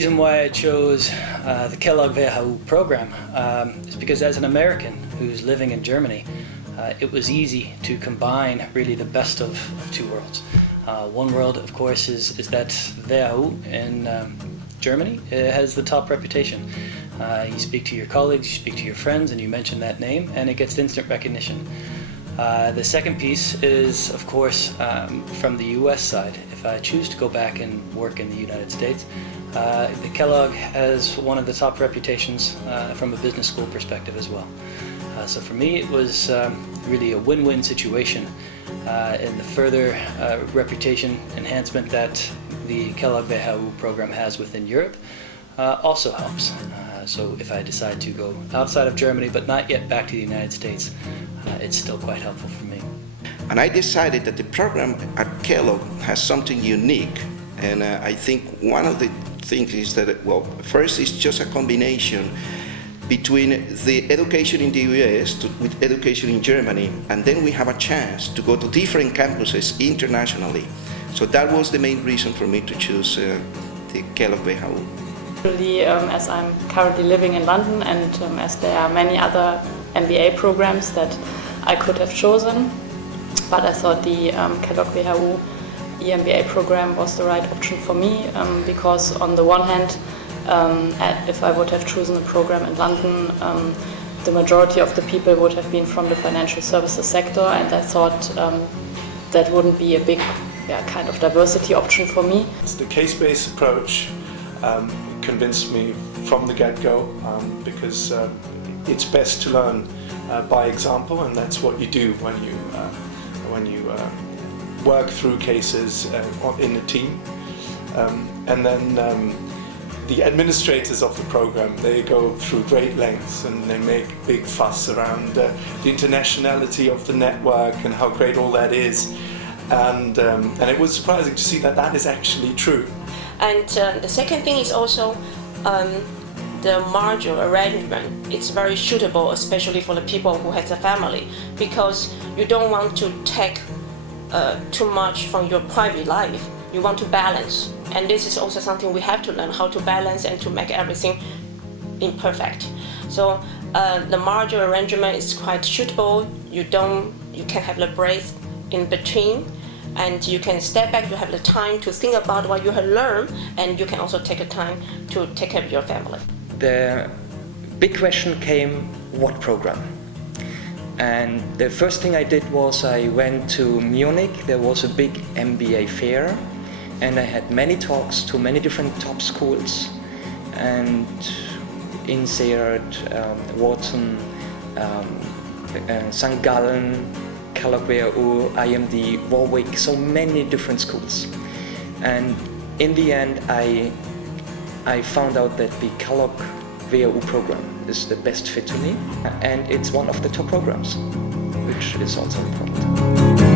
reason why I chose the Kellogg WHU program is because as an American who's living in Germany, it was easy to combine really the best of two worlds. One world, of course, is that WHU in Germany has the top reputation. You speak to your colleagues, you speak to your friends, and you mention that name, and it gets instant recognition. The second piece is, of course, from the US side. If I choose to go back and work in the United States, the Kellogg has one of the top reputations from a business school perspective as well. So for me, it was really a win-win situation, and the further reputation enhancement that the Kellogg WHU program has within Europe also helps. So if I decide to go outside of Germany but not yet back to the United States, it's still quite helpful for me. And I decided that the program at Kellogg has something unique, and I think one of the things is that, well, first it's just a combination between the education in the US with education in Germany, and then we have a chance to go to different campuses internationally. So that was the main reason for me to choose the Kellogg WHU. Really, as I'm currently living in London, and as there are many other MBA programs that I could have chosen, but I thought the Kellogg WHU EMBA program was the right option for me, because on the one hand, if I would have chosen a program in London, the majority of the people would have been from the financial services sector, and I thought that wouldn't be a big kind of diversity option for me. The case-based approach convinced me from the get-go, because it's best to learn by example, and that's what you do when you work through cases in a team. And then the administrators of the program, they go through great lengths and they make big fuss around the internationality of the network and how great all that is. And it was surprising to see that that is actually true. And the second thing is also the module arrangement. It's very suitable, especially for the people who have a family, because you don't want to take too much from your private life. You want to balance, and this is also something we have to learn, how to balance and to make everything imperfect. So the module arrangement is quite suitable. You can have the break in between, and you can step back. You have the time to think about what you have learned, and you can also take the time to take care of your family. The big question came, what program? And the first thing I did was I went to Munich. There was a big MBA fair, and I had many talks to many different top schools, and INSEAD, Wharton, St. Gallen, Kellogg WHU, IMD, Warwick, so many different schools. And in the end, I found out that the Kellogg WHU program is the best fit to me, and it's one of the top programs, which is also important.